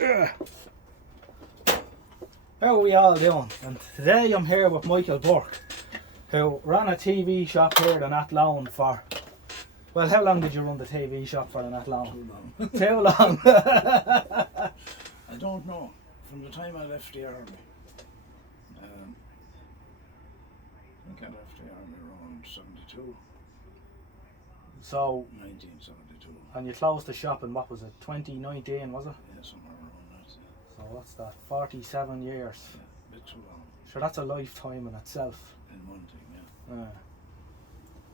How are we all doing? And today I'm here with Micheal Burke, who ran a TV shop here in Athlone for... Well, how long did you run the TV shop for in Athlone? Too long. Too long. I don't know. From the time I left the army, I think I left the army around 72, So, 1972. and you closed the shop in, what was it, 2019, was it? Yeah, somewhere around that. So what's that, 47 years? Yeah, a bit too long Sure, that's a lifetime in itself. in one thing, yeah.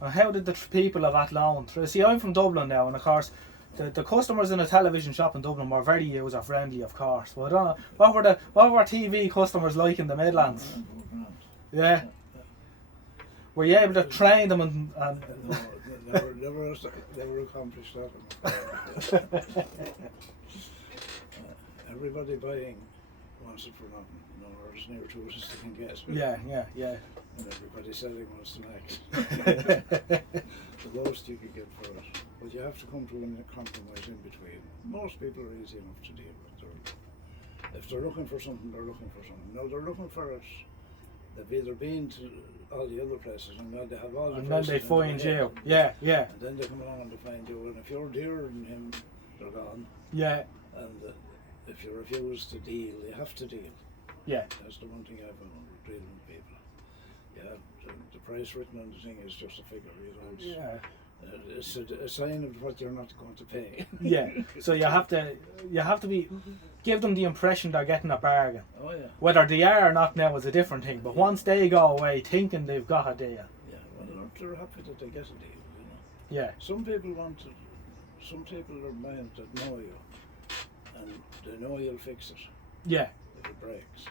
And how did the people of Athlone, see, I'm from Dublin now, and of course the customers in a television shop in Dublin were very user friendly, of course. But I don't know, what were TV customers like in the Midlands? Yeah. Were you able to train them and No, never accomplished that. Everybody buying wants it for nothing, you know, or as near to it as they can get. yeah. And everybody selling wants the max. The lowest you could get for it. But you have to come to a compromise in between. Most people are easy enough to deal with. If they're looking for something, they're looking for something. No, they're looking for it. They've either been to all the other places and now they have all the And places. then they find you. Yeah. And then they come along and they find you. And if you're dearer than him, they're gone. Yeah. And if you refuse to deal, you have to deal. Yeah. That's the one thing I've found dealing with people. Yeah, the price written on the thing is just a figure, you know. It's a sign of what you're not going to pay. Yeah. So you have to give them the impression they're getting a bargain. Oh yeah. Whether they are or not now is a different thing. But once they go away thinking they've got a deal. Yeah, well, they're happy that they get a deal, you know. Yeah. Some people are men that know you, and they know you'll fix it Yeah. if it breaks.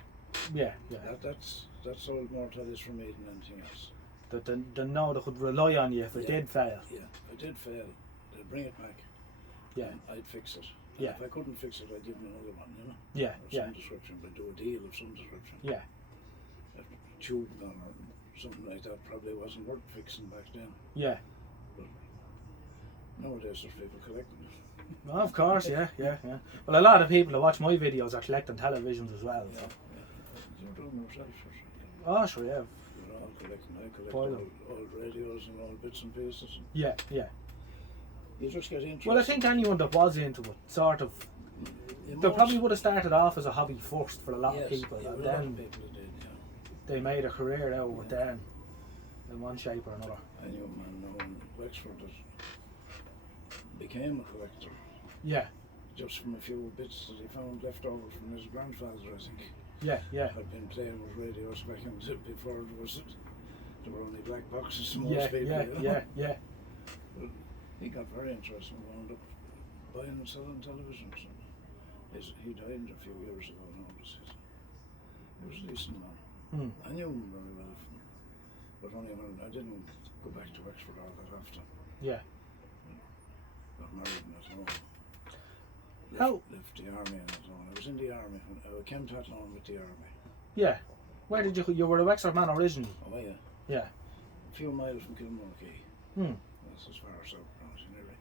Yeah. That's all more to this from me than anything else. That they know they could rely on you if it did fail. Yeah, if it did fail, they'd bring it back. Yeah. And I'd fix it. And Yeah. if I couldn't fix it, I'd give them another one, you know. Yeah. Of Yeah. some description, but do a deal of some description. Yeah. If the tube gun or something like that probably wasn't worth fixing back then. Yeah. Nowadays there's people collecting it. Well, of course, yeah. Well, a lot of people who watch my videos are collecting televisions as well. So. You're doing yourself. Oh, sure, yeah. You're all collecting. I collect Boy, old radios and old bits and pieces. Yeah. You just get interested. Well, I think anyone that was into it sort of, they probably would have started off as a hobby first for a lot of people, and then they made a career out of it then, in one shape or another. I knew a man now in Wexford that became a collector. Yeah. Just from a few bits that he found left over from his grandfather, I think. Yeah. I'd been playing with radios back in before there were only black boxes to most people. Yeah. But he got very interested and wound up buying and selling televisions. He died a few years ago now. He was a decent man. I knew him very well, but only when I didn't go back to Wexford all that often. Yeah. Got married and at home. Left the army and at home. I was in the army. I came to Athlone with the army. Yeah. Where did you were a Wexford man originally? Oh yeah. Yeah. A few miles from Kilmorkey. That's as far south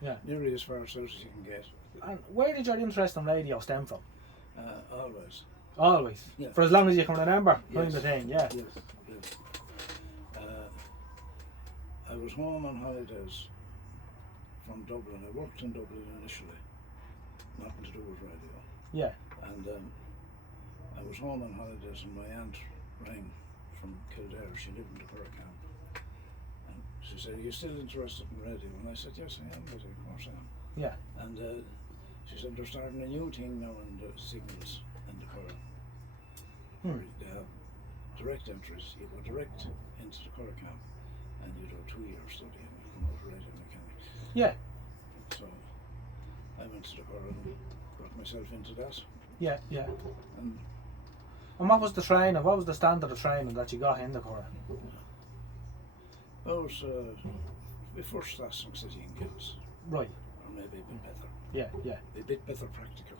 as nearly as far south as you can get. And where did your interest in radio stem from? Always. Always? Yeah. For as long as you can remember, Yes. kind of thing, yeah. Yes. I was home on holidays from Dublin. I worked in Dublin initially, nothing to do with radio. Yeah. And I was home on holidays and my aunt rang from Kildare. She lived in the Curragh camp. And she said, "Are you still interested in radio?" And I said, "Yes, I am, but of course I am." Yeah. And she said, "They're starting a new thing now in the signals in the Curragh. They have direct entries. You go direct into the Curragh camp and you do a 2-year study and you come out radio mechanics." Yeah. So I went to the Curragh and got myself into that. Yeah. And And what was the training? What was the standard of training that you got in the Curragh? those the first class from City and Guilds. Right. Or maybe a bit better. Yeah. A bit better practical.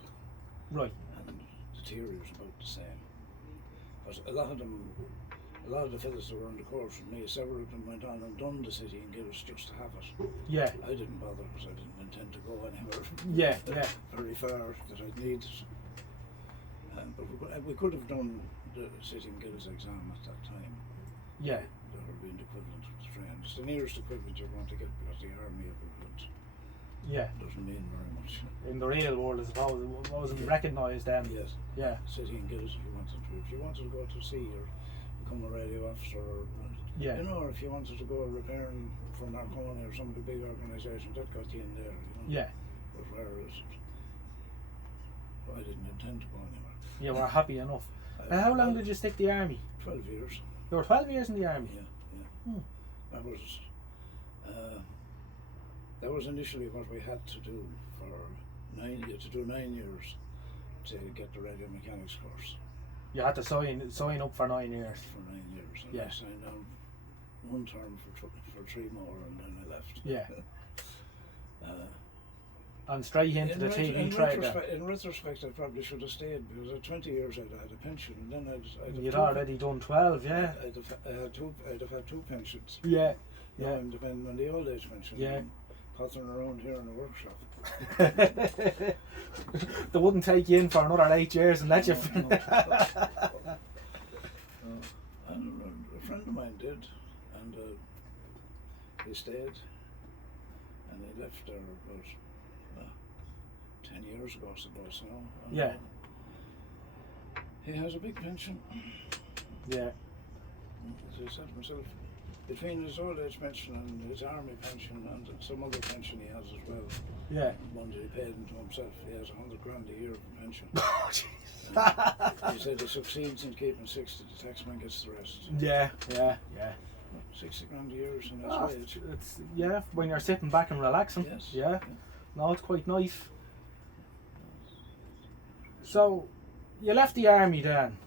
Right. And the theory was about the same. But a lot of the fellas that were on the course with me, several of them went on and done the City and Guilds just to have it. Yeah. I didn't bother because I didn't intend to go anywhere Yeah. very far that I'd need it. But we could have done the sitting gills exam at that time. Yeah. That would have been the equivalent of the train. It's the nearest equivalent you're going to get, because the army equivalent Yeah. doesn't mean very much. In the real world, I suppose, it wasn't recognised then. Yes. Yeah. Sitting gills if you wanted to. If you wanted to go to sea or become a radio officer, or Yeah. you know, or if you wanted to go repairing for Marconi or some of the big organisations, that got you in there. You know? Yeah. But whereas I didn't intend to go anywhere. You were happy enough. How long did you stick the army? 12 years. You were 12 years in the army. Yeah. Hmm. That was initially what we had to do for 9 years to get the radio mechanics course. You had to sign up for 9 years. For 9 years, and Yeah. I signed on one term for 3 more, and then I left. Yeah. And straight into the TV trade. In retrospect, I probably should have stayed, because at 20 years I'd had a pension, and then I'd have You'd already done 12, yeah. I'd have had 2 pensions. Yeah. Now Yeah. I'm depending on the old age pension. Yeah. I'm pottering around here in the workshop. They wouldn't take you in for another 8 years and let you finish. And a friend of mine did, and he stayed, and he left there about 10 years ago, I suppose now. And, Yeah. He has a big pension. Yeah. As I said to myself, between his old age pension and his army pension and some other pension he has as well, Yeah. one that he paid into himself, he has 100 grand a year for pension. Oh, He said he succeeds in keeping 60, the taxman gets the rest. Yeah, yeah, yeah. 60 grand a year is a nice Oh, wage. it's, yeah, when you're sitting back and relaxing. Yes. Yeah. No, it's quite nice. So, you left the army then,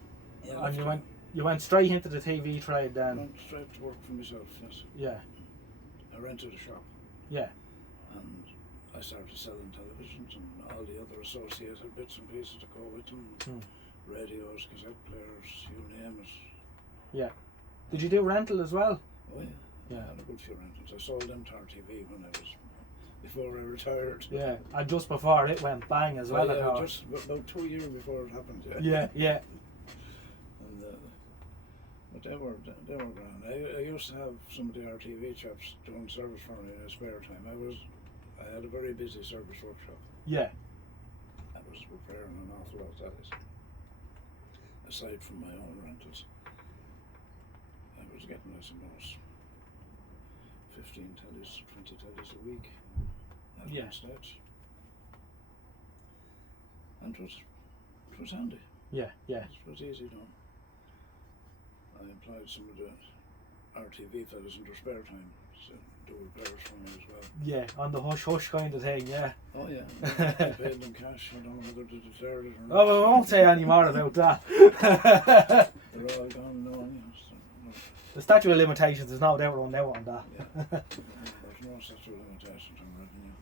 Yeah, and you went straight into the TV trade I then. went straight to work for myself, yes. Yeah, I rented a shop, yeah, and I started selling televisions and all the other associated bits and pieces to go with them. Radios, cassette players, you name it. yeah. Did you do rental as well? Oh yeah. Yeah. I had a good few rentals. I sold them to RTV when I was, before I retired. Yeah, and just before it went bang as well. Yeah, I thought. just about 2 years before it happened. Yeah, yeah, And, but they were grand. I used to have some of the RTV chaps doing service for me in their spare time. I had a very busy service workshop. yeah, I was repairing an awful lot, that is. Aside from my own rentals. I was getting, I suppose, 15 tellies, 20 tellies a week at Yeah. one stage. And it was handy. yeah, yeah. It was easy done. I employed some of the RTV fellas in their spare time to do repairs for me as well. Yeah, on the hush hush kind of thing, yeah. Oh yeah, I paid them cash. I don't know whether they declared it or not. Oh, well, I won't say any more about that. They're all gone now, anyhow. So, no. The statute of limitations is no doubt run out on that. Yeah. There's no such limitation on revenue.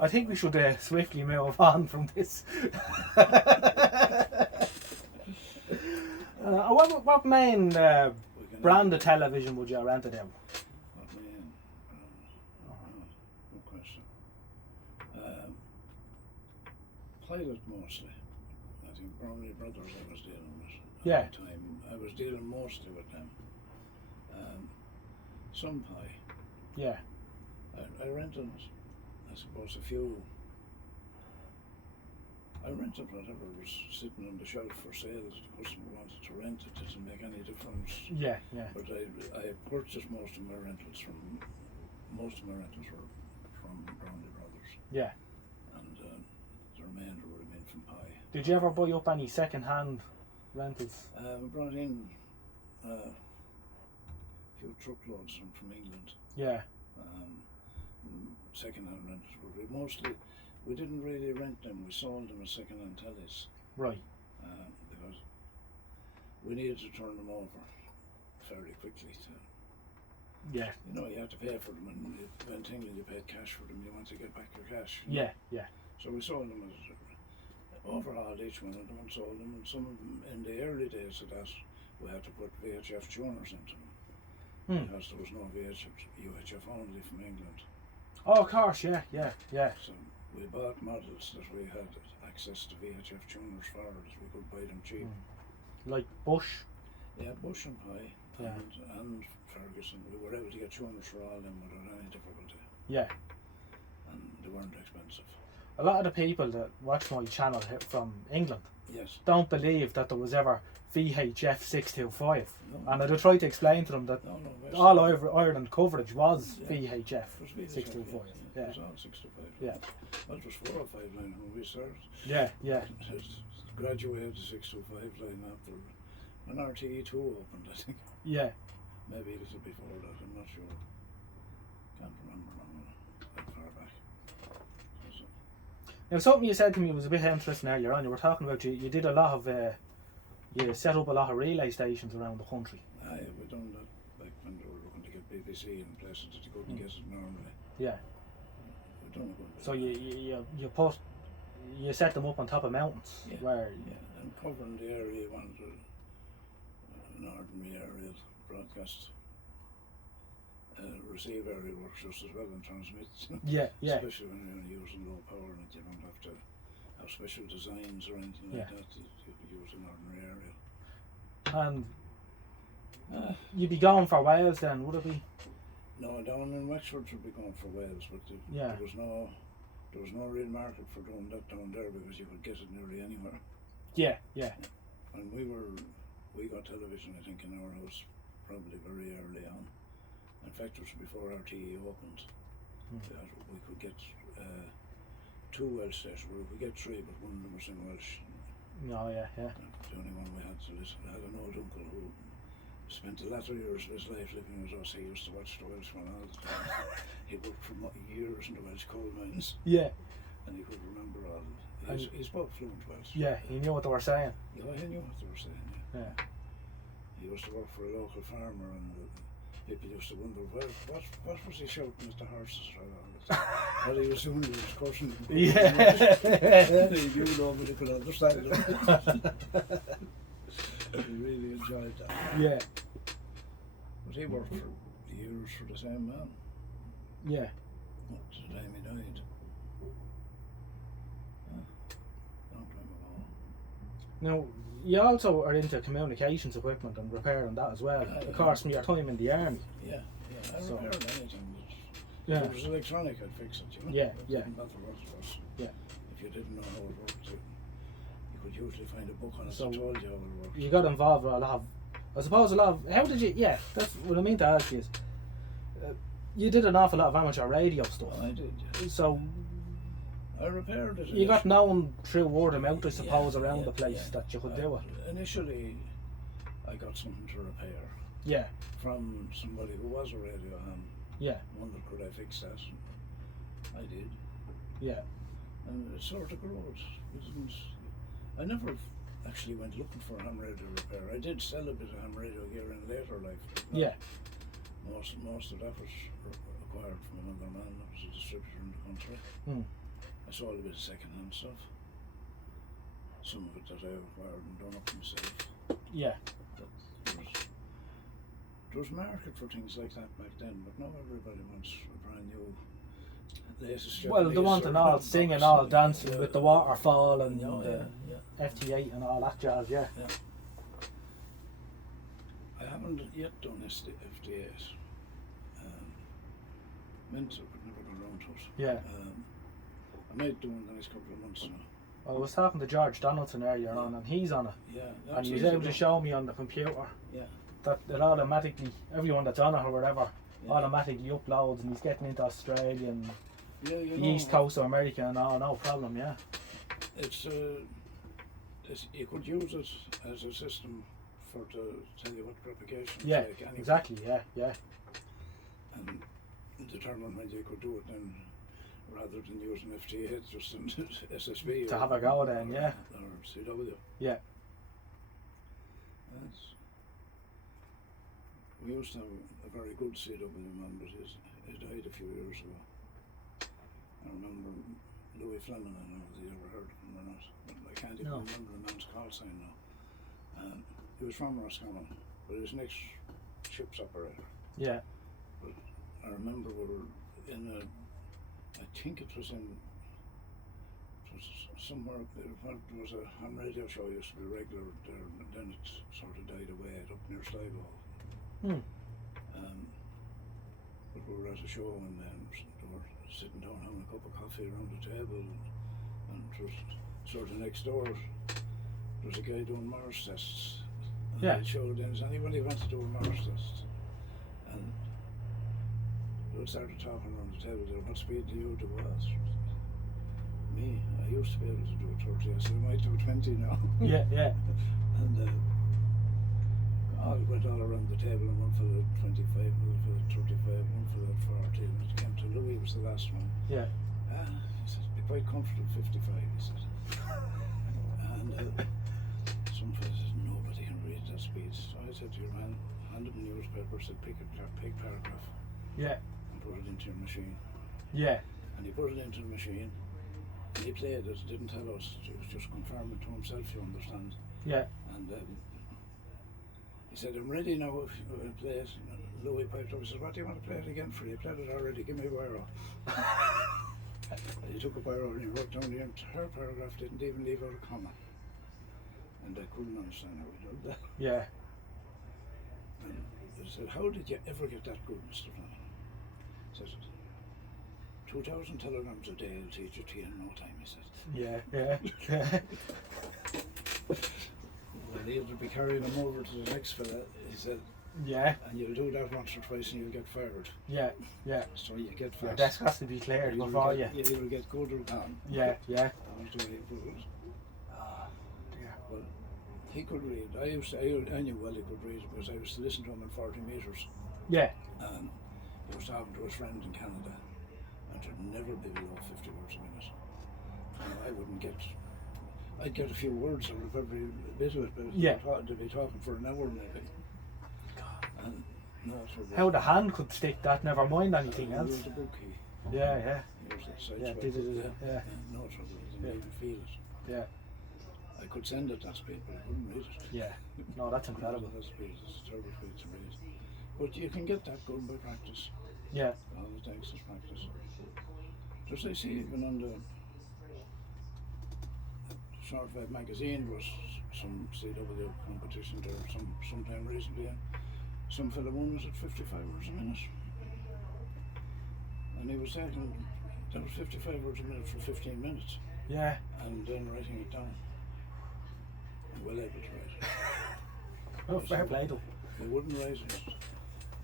I think we should swiftly move on from this. What main brand of television would you rent it out? What main? Good question. Pilot mostly. I think Brownie Brothers I was dealing with Yeah. at the time. I was dealing mostly with them. Some Pie. Yeah, I rented, I suppose, a few. I rented whatever was sitting on the shelf for sale that the customer wanted to rent. It didn't make any difference. yeah, yeah, But I purchased most of my rentals were from Brownie Brothers, yeah. and the remainder would have been from Pie. Did you ever buy up any second-hand rentals? We brought in a few truckloads from England. Yeah, Second-hand rentals were mostly. We didn't really rent them. We sold them as second-hand tellies. right. Because we needed to turn them over fairly quickly. Yeah, You know, you have to pay for them, and when England you paid cash for them, you want to get back your cash. you know. yeah, yeah, So we sold them as overhauled each one of them and sold them, and some of them in the early days of that we had to put VHF tuners into them because there was no UHF only from England. Oh, of course, yeah, yeah, yeah. So we bought models that we had access to VHF tuners for, that we could buy them cheap. Like Bush. Yeah, Bush and Pye Yeah. and Ferguson. We were able to get tuners for all them without any difficulty, Yeah. and they weren't expensive. A lot of the people that watch my channel from England Yes. don't believe that there was ever VHF 625. No. And I try to explain to them that No, all Ireland coverage was Yeah. VHF It was VHF, 625. Yeah. Yeah. It was all 625. Yeah. Well, it was 4 or 5 line when we started. Yeah, yeah. It graduated to 625 line after when RTE2 opened, I think. Yeah. Maybe a little before that, I'm not sure. Can't remember now, that far back. So, Now, something you said to me was a bit interesting earlier on. You were talking about you did a lot of, you set up a lot of relay stations around the country. aye, we done that back when they were looking to get BBC in places that they couldn't get it normally. Yeah. We done a good bit. So you set them up on top of mountains Yeah. where Yeah, and covering the area you wanted, an ordinary aerial broadcast. Receive aerial works just as well and transmit. yeah. Especially when you're using low power and you don't have to have special designs or anything like Yeah. that. You could use an ordinary aerial. And you'd be going for Wales then, would it be? No, down in Wexford would be going for Wales, but Yeah. there was no real market for doing that down there because you could get it nearly anywhere. Yeah, yeah. And we got television, I think, in our house probably very early on. In fact, it was before RTE opened. We could get 2 Welsh stations. We could get 3, but one of them was in Welsh. No, yeah. The only one we had to listen. I had an old uncle who spent the latter years of his life living with us. He used to watch the Welsh one all the time. He worked for years in the Welsh coal mines, Yeah, and he could remember all. And- He spoke fluent Welsh. yeah. He knew what they were saying. Yeah, he knew what they were saying. Yeah. Yeah. He used to work for a local farmer, and people used to wonder, well, what was he shouting at the horses for all the time? What he was doing, he was cursing them. Yeah. He knew nobody could understand him. He really enjoyed that. Yeah. But he worked for years for the same man. Yeah. Up to the time he died. Long time ago. Now, you also are into communications equipment and repairing that as well. Yeah. Of course, from your time in the army. Yeah. I So- repaired anything. Yeah. If it was electronic, I'd fix it, you know. Yeah, It yeah. didn't matter what it was. Yeah. If you didn't know how it worked, you could usually find a book on it So, that told you how it worked. You got involved with a lot of, I suppose a lot of, how did you, yeah, that's what I mean to ask you is, you did an awful lot of amateur radio stuff. I did, yeah. So I repaired it. you got known through word of mouth, I suppose, Yeah, around yeah, the place yeah. that you could do it. Initially, I got something to repair Yeah, from somebody who was a radio ham. yeah, Wondered, could I fix that? I did. yeah, And it sort of grew. I never actually went looking for ham radio repair. I did sell a bit of ham radio gear in later life. But yeah, most of that was acquired from another man that was a distributor in the country. Hmm. I sold a bit of second-hand stuff. Some of it that I acquired and done up myself. yeah. There was market for things like that back then, but now everybody wants a brand new latest. Well, they Japanese want or an all box singing, all and- dancing yeah. with the waterfall and Yeah, the yeah. FT8 and all that jazz, yeah. I haven't yet done FD8. Meant to, but never got around to it. Yeah. I might do in the next couple of months now. I was talking to George Donaldson earlier on, and he's on it, Yeah, and that's he was easy able to enough. show me on the computer Yeah, that it automatically, everyone that's on it or whatever, yeah. automatically uploads, and he's getting into Australia and Yeah, you the know, East Coast of America and all, no problem, yeah. It's you could use it as a system for to tell you what propagation Yeah, is like anyway, exactly, yeah. and determine when you could do it then, rather than using FT8 just in SSB To or, have a go then, yeah. or CW. Yeah. We used to have a very good CW man, but he died a few years ago. I remember Louis Fleming, I don't know if you ever heard of him or not, but I can't even No. remember the man's call sign now. He was from Roscommon, but he was an ex-ships operator. Yeah. I remember we were in I think it was in somewhere there was a ham radio show used to be regular there, and then it sort of died away up near Sligo. Hmm. But we were at a show and they were sitting down having a cup of coffee around the table, and it was sort of next door. There was a guy doing Morse tests. And Yeah. they showed in, anybody wants to do a Morse test? And they started talking around the table there, what speed do you do? Me, I used to be able to do a 30, I said I might do 20 now. Yeah, yeah. And all went all around the table, and one fella at 25, one fella at 35, one fella at 40, and it came to Louis was the last one. Yeah. He said, be quite comfortable 55, he said. And some fella said, nobody can read that speed. So I said to your man, hand him a newspaper, said pick paragraph Yeah. and put it into your machine. Yeah. And he put it into the machine, and he played it, didn't tell us, it was just confirming to himself, you understand. Yeah. And he said, I'm ready now if you want to play it. And Louis piped up and said, what do you want to play it again for? You played it already, give me a biro. He took a biro and he wrote down the entire paragraph, didn't even leave out a comma. And I couldn't understand how he did that. Yeah. And he said, how did you ever get that good, Mr. Flanagan? He said, 2,000 telegrams a day will teach you tea in no time, he said. Yeah. Yeah. Well, he'll be carrying him over to the next fella, he said, Yeah. and you'll do that once or twice and you'll get fired. Yeah. Yeah. So you get Your fast. desk has to be cleared before you. You will get good or gone. Yeah. Yeah. That was the way he put it. Oh, dear. Well, he could read. I knew well he could read because I used to listen to him in 40 metres. Yeah. And he was talking to his friend in Canada, and should never be below 50 words a minute. And I wouldn't get. I'd get a few words out of every bit of it, but Yeah. they'd be talking for an hour maybe. And no, How the hand could stick that, never mind anything He else. was the book, he Yeah. Yeah. was the side Yeah. swipe Did book, it. Yeah. No trouble, he didn't Yeah. even feel it. Yeah. I could send it that speed, but I couldn't read it. Yeah. No, that's incredible. That speed is a terrible speed to read. But you can get that good by practice. Yeah. All it takes is practice. Just I see even on the Shortwave magazine was some CW competition there sometime recently, and some fella won was at 55 words a minute. And he was saying that was 55 words a minute for 15 minutes, Yeah. and then writing it down. And well able to write it. Oh, fair play though. You wouldn't write it.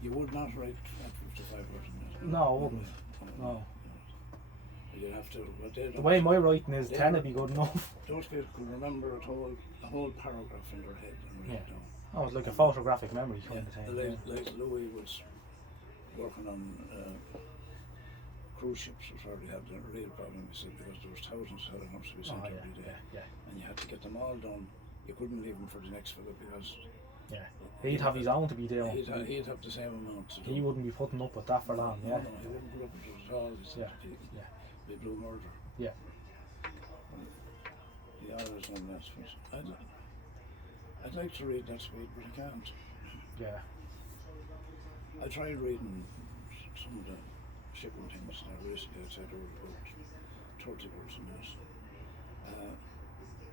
You would not write at 55 words a minute. No, I wouldn't. No. You'd have to. But they The don't. way my writing is, Yeah. 10 would be good enough. Those people can remember a whole paragraph in their head and write it down. Oh, it's like a photographic memory kind of thing. Like Louis was working on cruise ships, was already had a real problem, he said, because there was thousands of telegrams to be sent Oh, every day. yeah. Yeah. And you had to get them all done. You couldn't leave them for the next fella because Yeah. He'd have his own to be doing. he'd have the same amount to do. He wouldn't be putting up with that for long. No, Yeah. no, he wouldn't put up with it at all. He said Yeah. Yeah. be blue murder. Yeah. He always done that. But I'd like to read that speed, but I can't. Yeah. I tried reading some of the shipping things now recently. I said there were about 30 words a minute.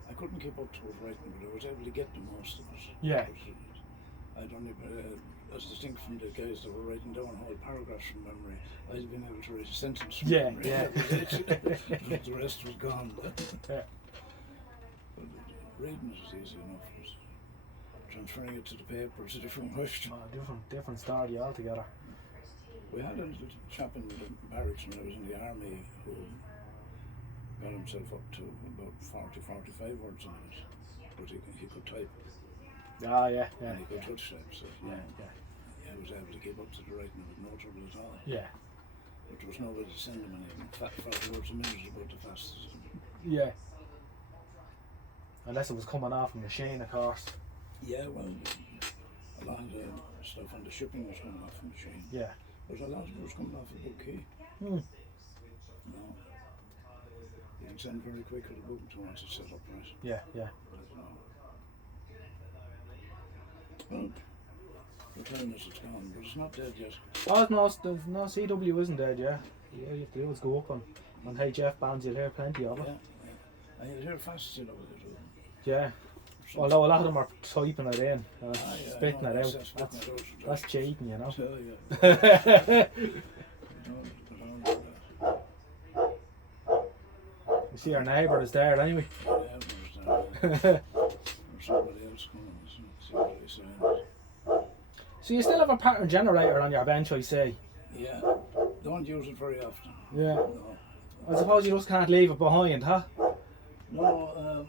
I couldn't keep up to it writing, but I was able to get the most of it. Yeah. But I'd only, as distinct from the guys that were writing down whole paragraphs from memory, I'd been able to write a sentence from Yeah, memory. yeah. That was it. The rest was gone. Yeah. But reading it is easy enough. But transferring it to the paper is a different question. Different story altogether. We had a little chap in the barracks when I was in the army who got himself up to about 40-45 words a minute, but he could type Ah, yeah. Yeah. and he could touch type, so Yeah. he was able to keep up to the writing with no trouble at all. Yeah. But there was nobody to send him anything. 40 words a minute is about the fastest. Yeah. Unless it was coming off a machine, of course. Yeah, well, a lot of the stuff on the shipping was coming off the machine, Yeah. but a lot of it was coming off a book key. Hmm. No. You can send very quick with a book to once it's set up right. Yeah. Yeah. Well, the time is it's gone, but it's not dead yet. Oh, no, CW isn't dead, yeah. Yeah, you have to do is go up on HF bands, you'll hear plenty of it. Yeah, And you hear fast, you know, with it. Yeah. Although a lot of them are typing it in, Yeah, spitting no, it that's out. spitting it out. That's cheating, you know. Tell you. Don't do that. You see our neighbour is there anyway. Yeah, there's that. Or somebody else coming. See what he's saying. So you still have a pattern generator on your bench, I say. Yeah. Don't use it very often. Yeah. No. I suppose you just can't leave it behind, huh? No,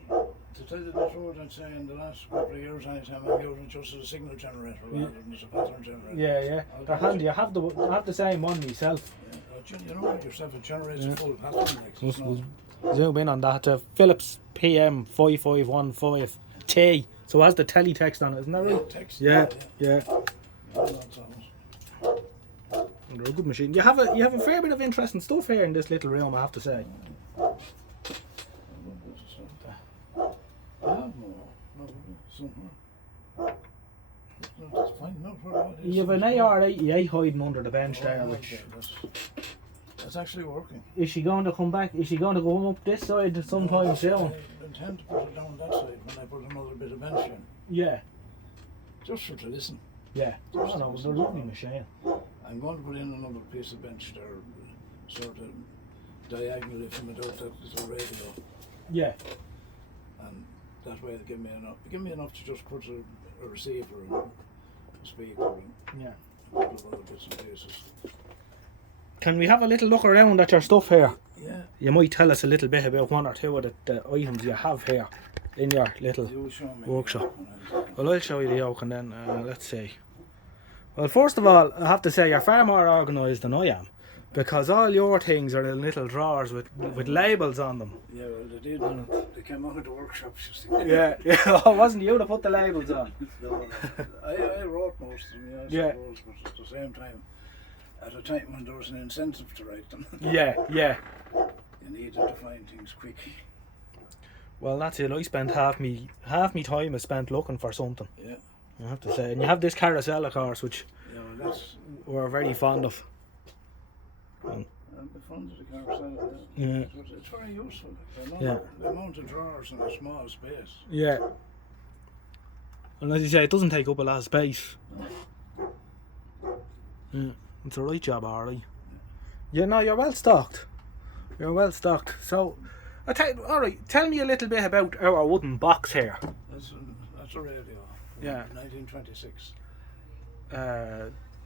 to tell you the truth, I'd say in the last couple of years, anytime I'm using it just as a signal generator rather than as a pattern generator. Yeah. They're handy. I have the same one myself. Yeah. You know yourself, it generates a full pattern. Like, it's not, Zoom in on that. Philips PM 5515T. So it has the teletext on it, isn't that right? text. Yeah. No, that's honest. They're a good machine. You have a fair bit of interesting stuff here in this little room, I have to say. You have an AR-88 hiding under the bench there, which... That's actually working. Is she going to come back? Is she going to go up this side sometime soon? I intend to put it down that side when I put another bit of bench in. Yeah. Just for to listen. Yeah. Oh no, it's a lovely machine. I'm going to put in another piece of bench there, sort of diagonally from it out that little radio. Yeah. And that way it'll give me enough to just put a receiver and a speaker and Yeah. a couple of other bits and pieces. Can we have a little look around at your stuff here? Yeah. You might tell us a little bit about one or two of the items you have here in your little You show me workshop. the yoke. Well, I'll show you the yoke and then let's see. Well, first of all, I have to say you're far more organised than I am, because all your things are in little drawers with labels on them. Yeah, well, they did. They came out of the workshop. Yeah. It wasn't you to put the labels on. No, I wrote most of them, yeah, I suppose, but at the same time, at a time when there was an incentive to write them, Yeah. you needed to find things quick. Well, that's it. I spent half me time is spent looking for something. Yeah. I have to say, and you have this carousel, of course, which Yeah, well, that's. we're very fond of. I'm fond of the carousel. Yeah. It's very useful. The amount of drawers in a small space. Yeah. And as you say, it doesn't take up a lot of space. Yeah. It's a right job, alright. Yeah, no, you're well stocked. You're well stocked. So, alright, tell me a little bit about our wooden box here. That's a radio. Yeah. 1926.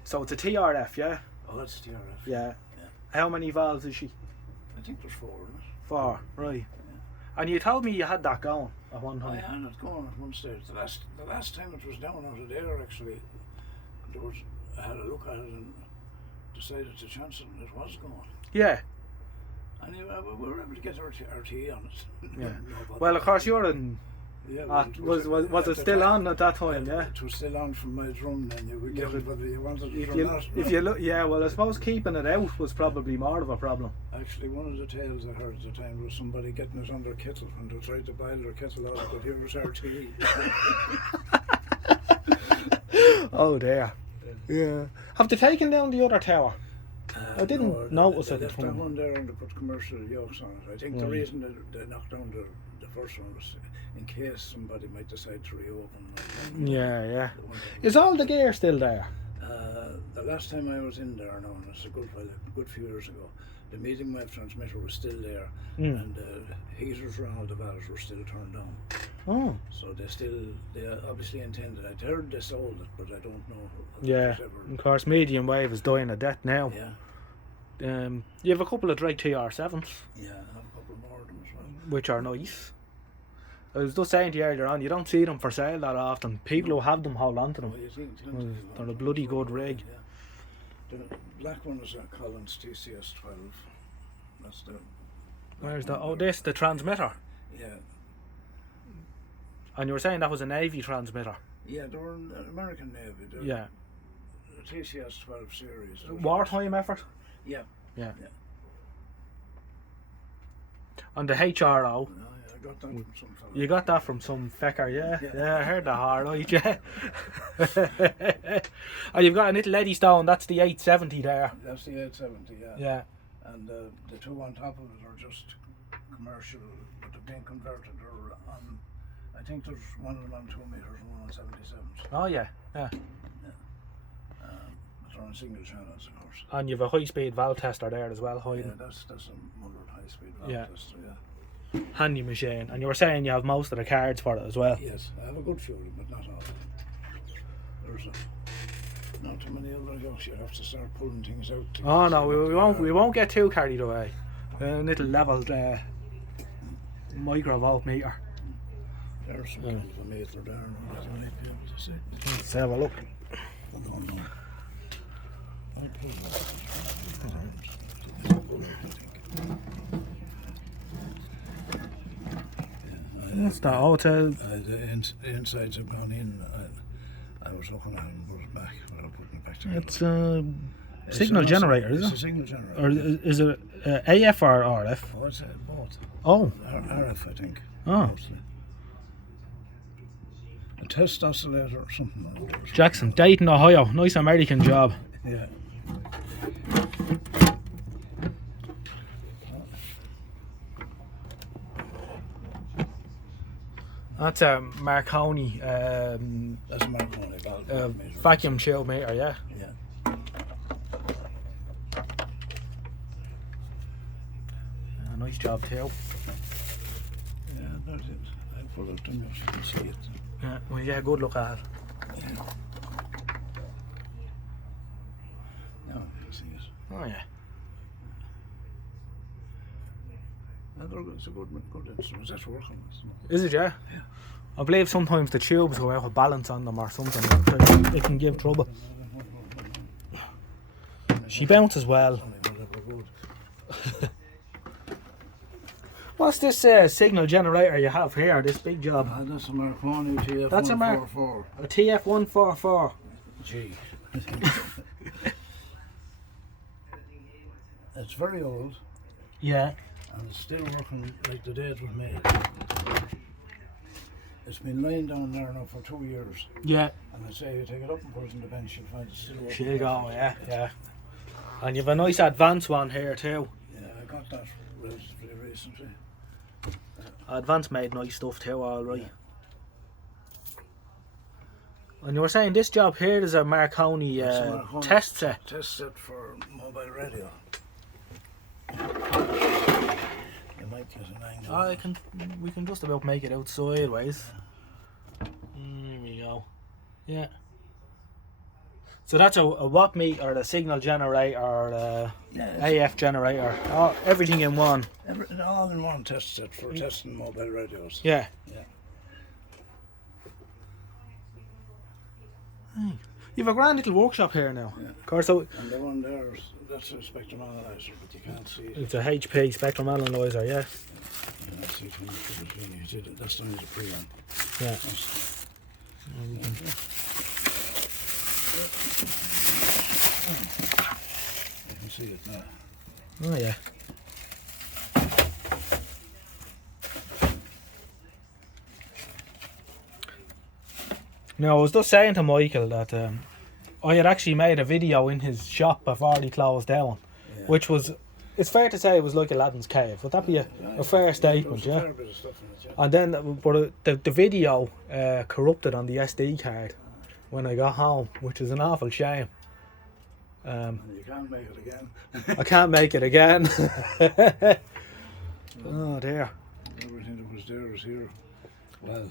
So it's a TRF, yeah? Oh, that's TRF. Yeah. How many valves is she? I think there's 4 in it. 4, right. And you told me you had that going at one I time. had it going at one stage. The last time it was down out of there, actually, I had a look at it and decided to chance it, and it was going. Yeah. And we were able to get RT on it. Yeah. No bother. Well, of course, you're in. Yeah, Was it still on at that time? Yeah. It was still on from my drum. Then you would get it whether you wanted it or not. If you look, yeah. Well, I suppose keeping it out was probably more of a problem. Actually, one of the tales I heard at the time was somebody getting it under kettle, and they tried to boil their kettle out, but here was RT. Oh dear. Yeah. Have they taken down the other tower? I didn't notice it. They left that one there and they put commercial yokes on it. I think the reason they knocked down the first one was in case somebody might decide to reopen. Yeah. Is all the gear still there? The last time I was in there, now, and it's a good few years ago, the medium wave transmitter was still there, and the heaters around all the valves were still turned on. Oh. So they obviously intended. I heard they sold it, but I don't know. Yeah. Of course, medium wave is dying a death now. Yeah. You have a couple of Drake TR7s. Yeah, I have a couple more of them as well. Which are nice. I was just saying to you earlier on, you don't see them for sale that often. People who have them hold on to them. Oh, you think They're a bloody good rig. Yeah. The black one is a Collins TCS 12. That's the. Where's that? Oh, this, the transmitter. Yeah. And you were saying that was a Navy transmitter. Yeah, they were an American Navy. Yeah. The TCS 12 series. Wartime effort? Yeah. And the HRO. I got that from some fella. You got that from some fecker, yeah. I heard that alright, yeah. And you've got a little Eddystone, that's the 870 there. That's the 870, yeah. Yeah. And the two on top of it are just commercial, but they're being converted. Or on, I think there's one of them on 2 meters and one on 77. Oh yeah, yeah. But they're on single channels, of course. And you've a high-speed valve tester there as well, Yeah, hiding. that's a Mullard high-speed valve Yeah. tester. Yeah. Handy machine. And you were saying you have most of the cards for it as well. Yes, I have a good few of them, but not all. There's not too many other guys. You have to start pulling things out. Oh no, we won't get too carried away. A little leveled micro voltmeter. There's some kind of a meter there, and you might be able to see. Let's have a look. I don't know. I'll pull it. What's that? Oh, it's a... The insides have gone in. I was looking at it and put it back, but I'll put it back together. It's a signal generator, is It's a it? signal generator. Or is it AF or RF? Oh, it's both. Oh. RF, I think. Oh. Mostly. A test oscillator or something like that. Jackson, Dayton, Ohio. Nice American job. Yeah. That's a Marconi That's a Marconi valve meter. vacuum chill meter, yeah. Yeah. Nice job too. Yeah, that's it. I'll pull it down so you can see it. Yeah, well, yeah, good look at it. Yeah. Now you can see it. Oh yeah. It's a good instrument. That's working. Is it, yeah? Yeah. I believe sometimes the tubes go out of balance on them or something. It can give trouble. She bounces well. What's this signal generator you have here? This big job. That's a Marconi TF144. That's a a TF144. G. It's very old. Yeah. And it's still working like the day it was made. It's been lying down there now for 2 years. Yeah. And I say you take it up and put it in the bench, you'll find it's still working. She'll go, yeah, yeah. And you've a nice advanced one here too. Yeah, I got that relatively recently. Advanced made nice stuff too, alright. Yeah. And you were saying this job here is a Marconi, test set. Test set for mobile radio. You might get an angle. We can just about make it out sideways. There we go. Yeah. So that's a watt meter, a signal generator, AF generator, everything in one. All in one test set for testing mobile radios. Yeah. Yeah. You've a grand little workshop here now. Yeah. Of course, so And the one there, that's a spectrum analyzer, but you can't see it. it's a HP spectrum analyzer, yeah. Yeah, that's it when you put it in. You did it. That's only the pre one. Yeah. You can see it now. Oh yeah. No, I was just saying to Michael that I had actually made a video in his shop before he closed down, which was, it's fair to say it was like Aladdin's cave. Would that be a fair statement, There was a yeah? fair bit of stuff in it, yeah. And then, but the video corrupted on the SD card when I got home, which is an awful shame. And you can't make it again. I can't make it again. Oh dear. Everything that was there is here. Well,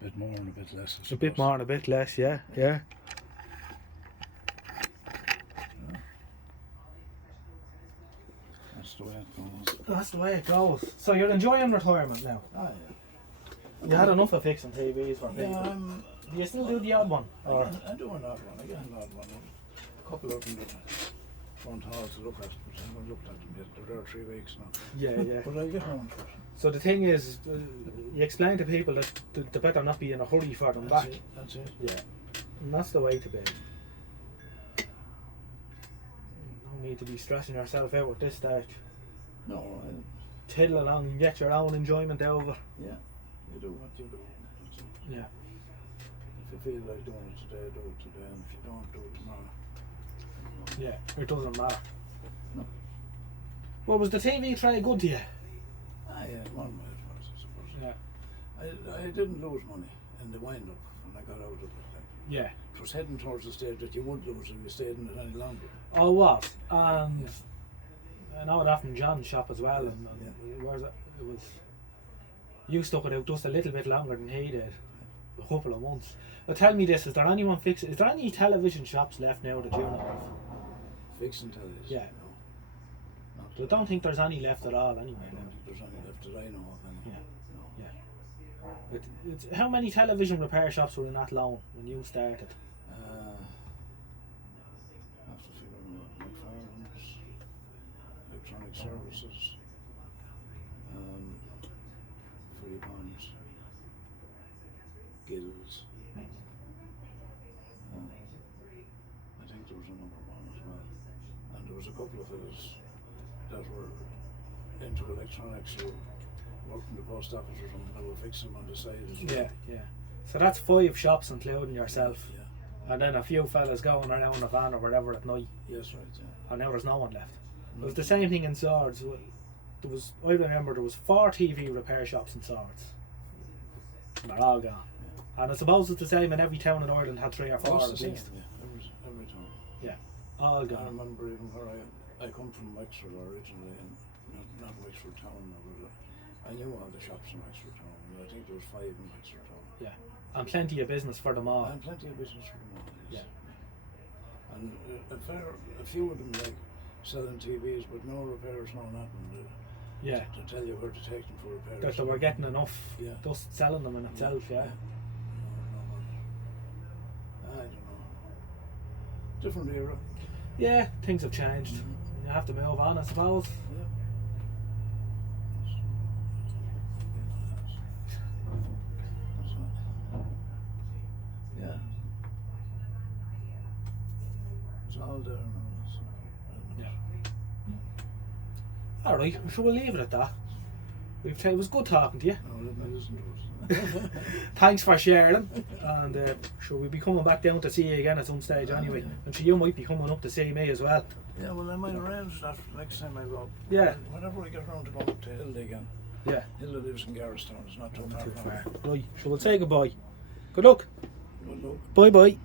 a bit more and a bit less. A bit more and a bit less, yeah, yeah. That's the way it goes. That's the way it goes. So you're enjoying retirement now? Oh, You had enough of fixing TVs for yeah. people. Do you still do the odd one? Or? I do an odd one. I get an odd one. A couple of them that front hall to look at, but I haven't looked at them yet. They're there 3 weeks now. Yeah, yeah. But I get around to it. So the thing is, you explain to people that they better not be in a hurry for them back. That's it. Yeah. And that's the way to be. No need to be stressing yourself out at this stage. No, Tiddle along and get your own enjoyment out of it. yeah. You do what you do. That's it. Yeah. If you feel like doing it today, do it today. And if you don't, do it tomorrow. Yeah. It doesn't matter. No. Well, was the TV tray good to you? Yeah, one way it was, I suppose. Yeah. I didn't lose money in the wind-up when I got out of it. Like. Yeah. It was heading towards the stage that you would lose if you stayed in it any longer. Oh, it was. And I know it happened in John's shop as well. And it was. You stuck it out just a little bit longer than he did. A couple of months. But tell me this: is there any television shops left now that you know of? Fixing television? Yeah. No. I don't think there's any left at all anyway. I don't think there's any left that I know of. Anyway. Yeah. No. Yeah. It's how many television repair shops were in Athlone when you started? I have to figure out McFarland's, Electronic Services, Free Bonds, Gills. I think there was another one as well. And there was a couple of fellas that were into electronics who worked in the post office or something that were fixing them on the side as well. Yeah. So that's 5 shops including yourself. Yeah. And then a few fellas going around in a van or whatever at night. Yes, right, yeah. And now there's no one left. It was the same thing in Swords. I remember there was 4 TV repair shops in Swords. And they're all gone. Yeah. And I suppose it's the same in every town in Ireland had 3 or 4 It's at the same, least. yeah, every time. Yeah. All I gone. remember even where I come from Wexford originally, and not Wexford town, I knew all the shops in Wexford town. I think there was 5 in Wexford town. Yeah. And plenty of business for them all. And plenty of business for them all. Yes. Yeah. And a few of them like selling TVs, but no repairs, no nothing. Yeah. To tell you where to take them for repairs. That they were getting enough. Yeah. Just selling them in itself, yeah. I don't know. Different era. Yeah, things have changed. You have to move on, I suppose. Yeah. Yeah. It's all there now. Yeah. Alright, so we'll leave it at that. It was good talking to you. No, let me listen to it. Thanks for sharing. And sure, we'll be coming back down to see you again at some stage anyway. And sure, you might be coming up to see me as well. Yeah, well, I might arrange that for next time I go. Yeah. Whenever we get around to going up to Hilda again. Yeah. Hilda lives in Garristown, it's not too far from here. Right, so we'll say goodbye. Good luck. Good luck. Bye bye.